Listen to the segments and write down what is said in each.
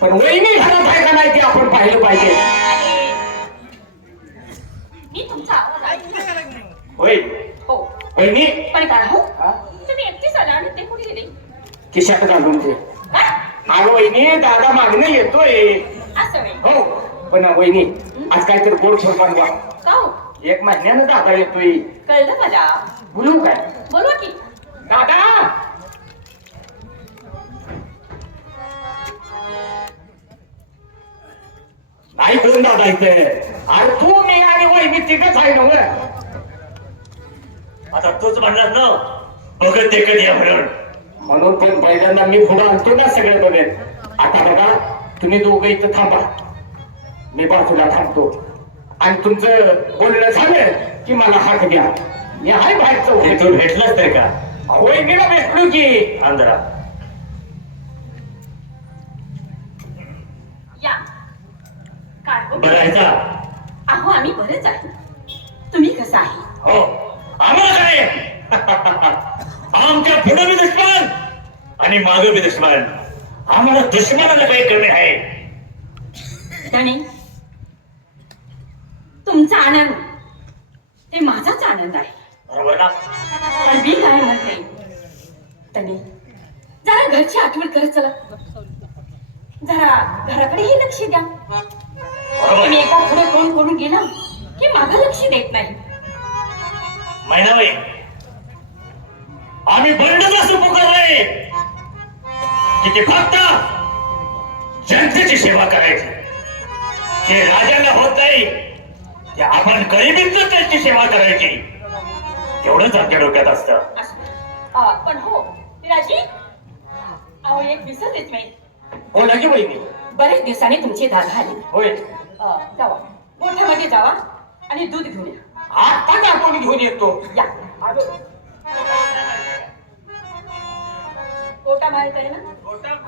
पण वहिनी घरात आहे का नाही ते आपण पाहिलं पाहिजे. मी तुमचा. होय. हो. वहिनी? पण काय हो? तुम्ही एकटीच आला आणि ते कुठे गेले? खिशात घालून काय वहिनी दादा मागणं येतोय. असं हो. पण वहिनी आज काहीतरी गोड सोपान बा का हो? एक महिन्यानं दादा येतोय. कळलं मला. बोलू काय? बोलवा की. दादा! नाही कोण दादा इथे अरे तू मी आणि वहिनी तिघच आहे ना. आता तूच म्हणलास ना बघत देखत या म्हणून. म्हणून पण पहिल्यांदा मी पुढं आणतो ना सगळं बघत आता बघा तुम्ही दोघं इथं थांबा. मी बाजूला थांबतो. आणि तुमचं बोलणं झालं की मला हाक द्या. मी आहे बाहेरचं ते. तू भेटलास तर का? वहिनीला भेटलो की. आंध्रा बरं आहे का अहो आम्ही बरेच आहे. तुम्ही कसं आहे? हो आम्हाला काय? आमच्या पुढे बी दुश्मन आणि मागे बी दुश्मन. आम्हाला दुश्मनाला काही कमी आहे. त्याने तुमचा आनंद ते माझाच आनंद आहे. बरोबर ना? पण मी काय म्हणते? त्याने जरा घरची आठवण करत चला. जरा घराकडेही लक्ष द्या. बरोबर तुम्ही एका पुढे तोंड करून गेला की मागं लक्ष देत नाही. महिनाबाई आम्ही बंडच असं पुकारलंय की ते फक्त जनतेची सेवा करायची. जे राजाला होत नाही ते आपण गरिबीच त्यांची सेवा करायची. तेवढंच आमच्या डोक्यात असतं. पण हो विराजी अहो एक विसरलेच मी. बोला की वहिनी. बरेच दिवसांनी तुमची दादा आली होय. जावा. गोठ्यामध्ये जावा आणि दूध घेऊन या. आता आपण घेऊन येतो? या. गोटा माहीत आहे ना?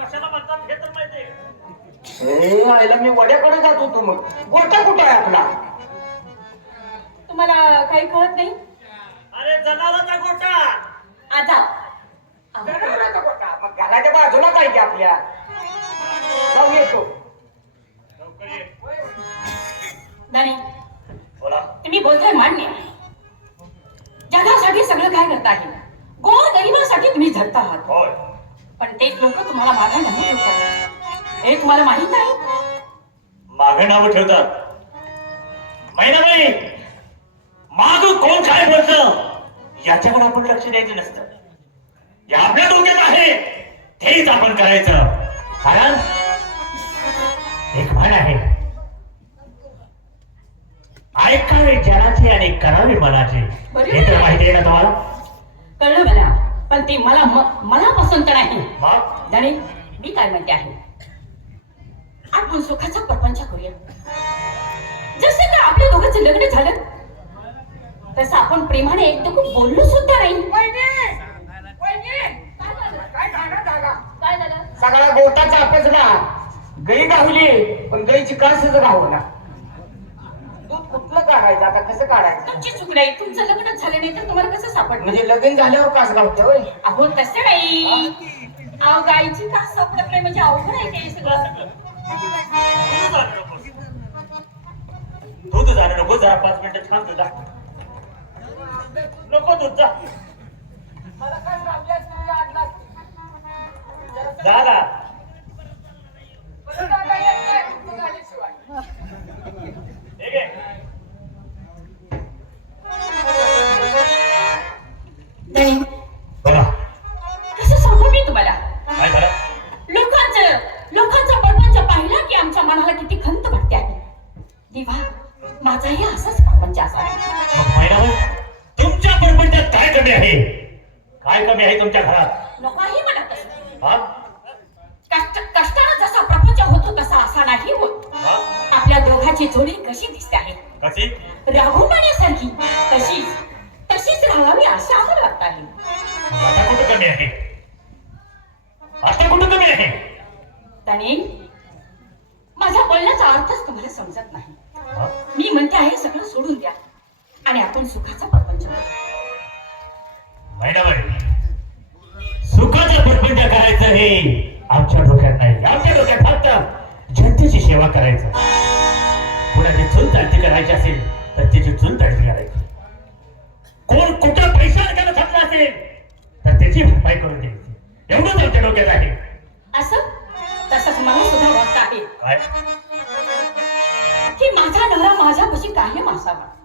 कशाला म्हणतात हे तर माहिती ए आईला मी वड्याकडे जात होतो मग. गोटा कुठं आहे आपला? तुम्हाला काही कळत नाही? अरे जनावरांचा गोटा आ, जा अहो, जनावरांचा गोटा. मग घराच्या बाजूला पाहिजे आपल्या? जाऊन येतो. दानी. बोला. तुम्ही बोलताय मान्य. जगासाठी सगळं काय करता आहे? गोर गरिबासाठी तुम्ही झटता आहात. पण तेच लोक तुम्हाला मागा नाही ठेवतात. हे तुम्हाला माहीत आहे मागे नावं ठेवतात. महिनाबाई माग कोण काय बोलतं? याच्याकडे आपण लक्ष द्यायचं नसतं. जे आपल्या डोक्यात आहे. तेच आपण करायचं. कारण एक म्हण आहे. ऐकावे जनाचे आणि करावे मनाचे. हे तर माहिती आहे ना तुम्हाला? कळलं मला. पण ते मला म- मला पसंत नाही. मग? जाणे मी काय म्हणते आहे? आपण सुखाचा प्रपंच करूया. जसं का आपल्या दोघांचं लग्न झालं तसं आपण प्रेमाने एकदा खूप बोललो सुद्धा नाही. काय झालं? सगळा गोटाचा आपसला गाई गावली पण गाईची कासच गाव ना दूध कुठलं काढायचं? आता कसं काढायचं? तुमची चूक नाही. तुमचं लग्न झालं नाही तर तुम्हाला कसं सापडलं म्हणजे लगीन झाल्यावर कास गावते होय? अहो तसं नाही. अहो गाईची का सापडत नाही. म्हणजे अवघड आहे ते सगळं. दूध झालं नको जरा पाच मिनिटं थांब तुझा नको दूध जा. झाला नाही बोला त्याने माझ्या बोलण्याचा अर्थच तुम्हाला समजत नाही. मी म्हणते आहे सगळं सोडून द्या. आणि आपण सुखाचा प्रपंच सुखाचा परपंच करायचं हे आमच्या डोक्यात नाही. आमच्या डोक्यात फक्त जनतेची सेवा करायचं. कोणाची चुन तडती करायची असेल तर त्याची चुन तडती करायची. कोण कुठं पैसा असेल तर त्याची भरपाई करून द्यायची. एवढंच आमच्या डोक्यात आहे. असं काय? की माझा नवरा माझ्यापाशी कायम असावा.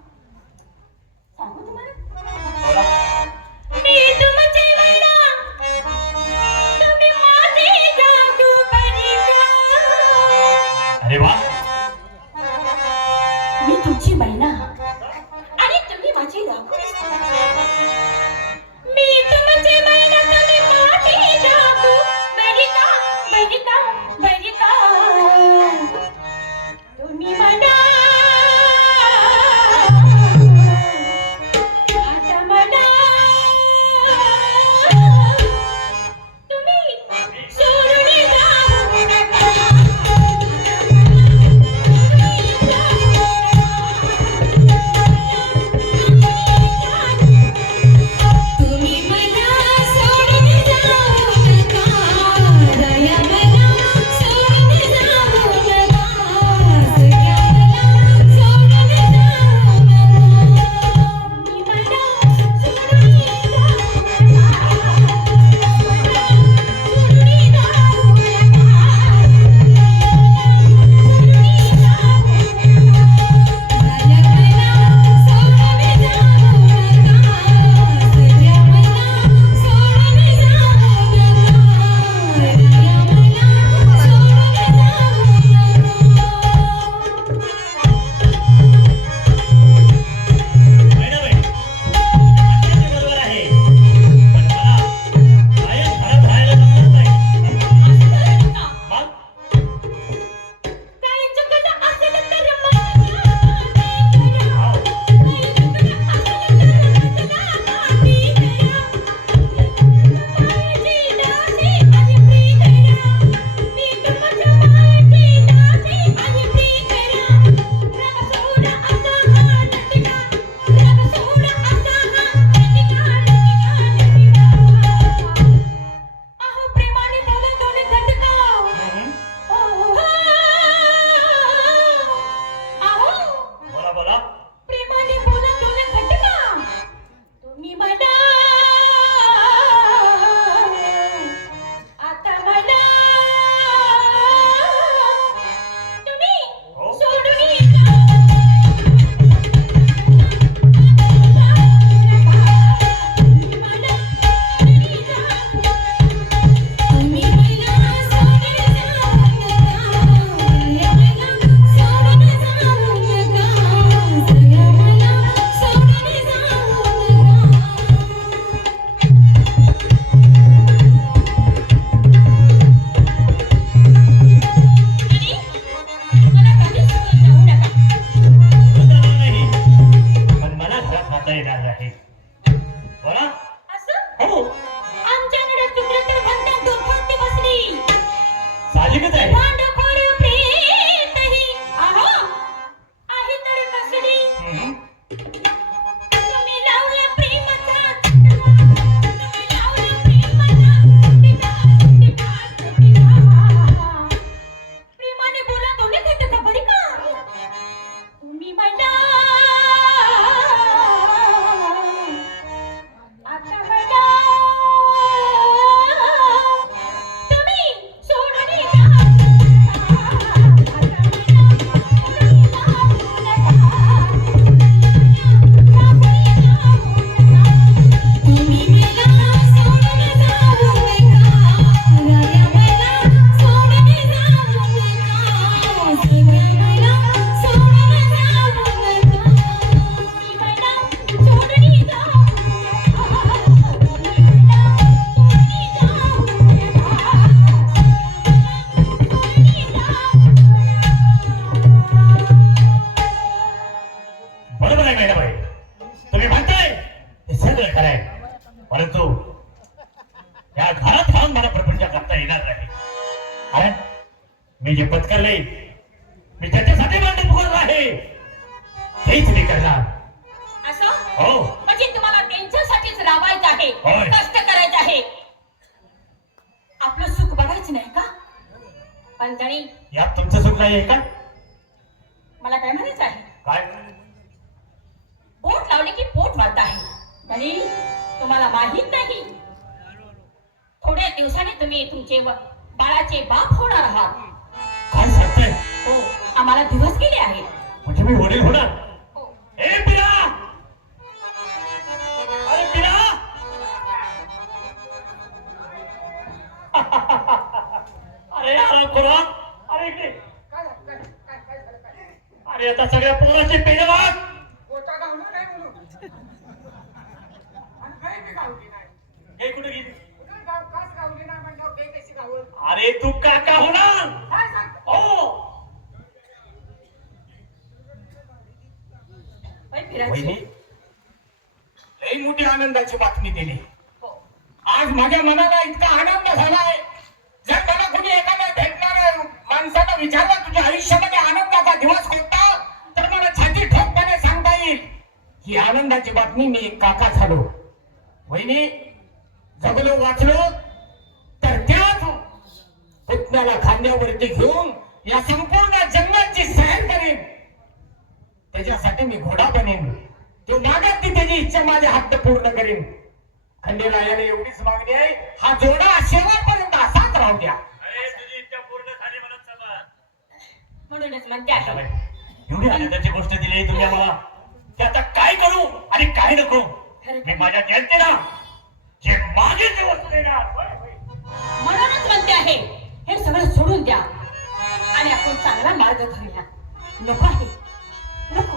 मी जे पत्करले मी त्याच्यासाठी मांडत बोललो आहे. हेच मी करणार. हो. म्हणजे तुम्हाला त्यांच्यासाठीच राबायचं आहे कष्ट करायचं आहे. आपलं सुख बघायचं नाही का? पंजणी यात तुमचं सुख नाही का? मला काय म्हणायचं आहे? काय? पोट लावले की पोट वाढत आहे. आणि तुम्हाला माहीत नाही. थोड्या दिवसाने तुम्ही तुमचे व- बाळाचे बाप होणार आहात. काय सांगताय हो आम्हाला दिवस गेले आहे म्हणजे मी वडील होणार? हो. ए पिरा अरे पिरा अरे अरे कोरा. अरे इकडे. अरे आता सगळ्या पोराचे पेन वाट गोटा गावलं नाही म्हणून आणि गाय बी गावली नाही हे कुठे गेली म्हणून गाव काच गावली नाही म्हणल्यावर गाय कशी गावल अरे तू काका होणार? हो. लई मोठी आनंदाची बातमी दिली. हो. आज माझ्या मनाला इतका आनंद झालाय. जर मला कोणी एखाद्या भेटणाऱ्या माणसानं विचारलं तुझ्या आयुष्यामध्ये आनंदाचा दिवस कोणता? तर मला छाती ठोकपणे सांगता येईल. ही आनंदाची बातमी मी काका झालो वहिनी जगलो वाचलो. पुतण्याला खांद्यावरती घेऊन या संपूर्ण जंगलाची सैर करेन. त्याच्यासाठी मी घोडा बनेन. तो मागत ती त्याची इच्छा माझे हट्ट पूर्ण करीन. खंडेरायाने एवढीच मागणी आहे. हा जोडा शेवटपर्यंत असाच राहू द्या. म्हणूनच म्हणते एवढी आनंदाची गोष्ट दिली तुम्ही आम्हाला. ते आता काय करू आणि काय नको मी माझ्या जनतेला नको आहे. नको.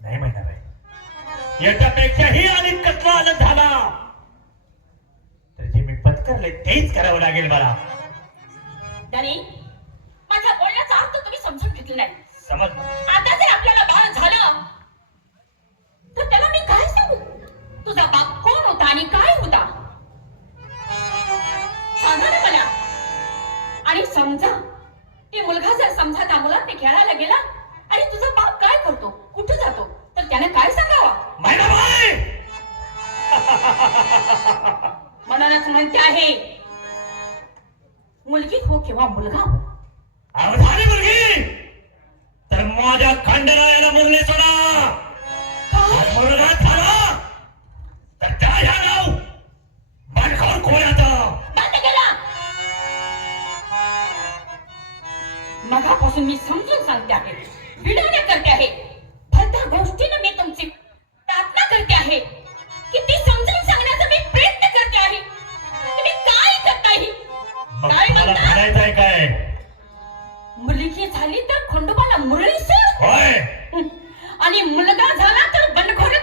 नाही म्हणणार आहे. याच्यापेक्षाही अधिक कसला आनंद झाला. तर जे मी पत्करले तेच करावं लागेल मला. त्याने माझ्या बोलण्याचा अर्थ तुम्ही समजून घेतला नाही. समज. आता जर आपल्याला बाळ झालं तर त्याला मी काय सांगू? तुझा बाप कोण होता आणि काय मगापासून मी समजून सांगते आहे. विनवण्या करते आहे. भलत्या गोष्टीने मी तुमची प्रार्थना करते आहे. की ती समजून सांगण्याचा मी प्रयत्न करते आहे. तुम्ही काय करताय? काय आहे काय? मुलगी झाली तर खंडोबाला मुरळी होय. आणि मुलगा झाला तर बंडखोर.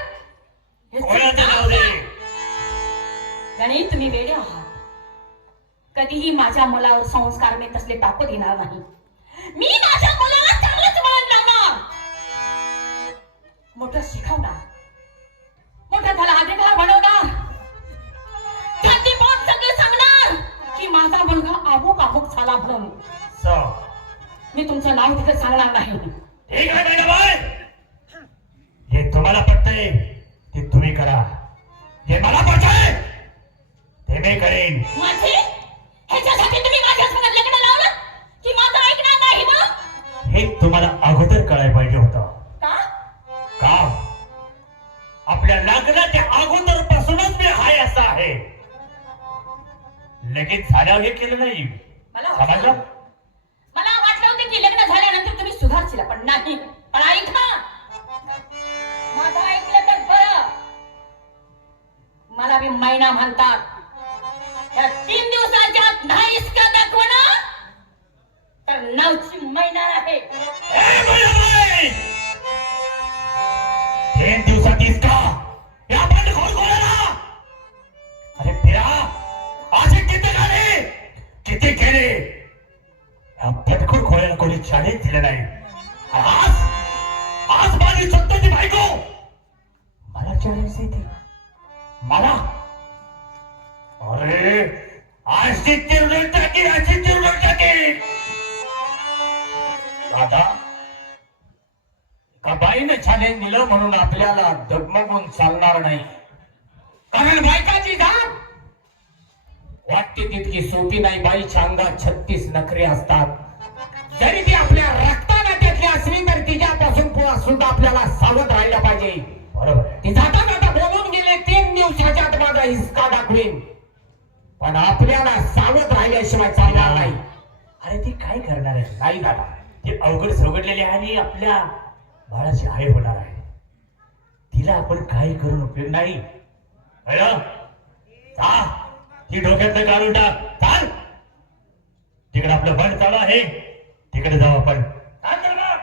आणि तुम्ही वेडे आहात. कधीही माझ्या मुलावर संस्कार मी तसले टाकू देणार नाही. मी माझ्या मुलाला चांगलंच वळण लावणार मोठं शिकवणार. मोठा झाला बनवणार. छाती पाहून सगळं सांगणार की माझा मुलगा अमुक अमुक झाला म्हणून. सो मी तुमचं नाव तिथे सांगणार नाही. ठीक आहे मैनाबाई हे तुम्हाला पटतंय. ते तुम्ही करा. हे मला पटतंय. ते मी करेन. माझे लगेच झाल्यावर हे केलं नाही. मला समजलं मला वाटलं होतं की लग्न झाल्यानंतर तुम्ही सुधारशील पण नाही. पण ऐका माझं ऐकलं तर बरं. मला बी महिना म्हणतात. या तीन दिवसाच्या आत नाही दाखवणं तर नऊची महिना आहे. किती या बंडखोर खोळ्याला कोणी चॅलेंज दिलं नाही. आज आज माझी स्वतःची बायको मला चॅलेंज देते. मला? अरे अशी तिरडून टाकी अशी तिरडून टाकी. दादा का बाईने चॅलेंज दिलं म्हणून आपल्याला दगमगून चालणार नाही. कारण बायकाची जात वाटते तितकी सोपी नाही बाईच्या अंगात छत्तीस नखरे असतात. जरी ती आपल्या रक्तानात्यातली असली तर तिच्यापासून पुन्हा सुद्धा आपल्याला सावध राहिला पाहिजे. बरोबर. ती जाता जाता बोलून गेले तीन दिवसाच्या माझा हिसका दाखवीन. पण आपल्याला सावध राहिल्याशिवाय चालणार नाही. अरे ती काय करणार आहे? नाही दादा ती अवघड सवगडलेली आहे आणि आपल्या बाळाची आई होणार आहे. तिला आपण काही करून उपयोग नाही. कळलं? ही डोक्यातलं काढून टाक चाल तिकडे आपलं बंड चालू आहे. तिकडे जाऊ आपण. चाल तर मग.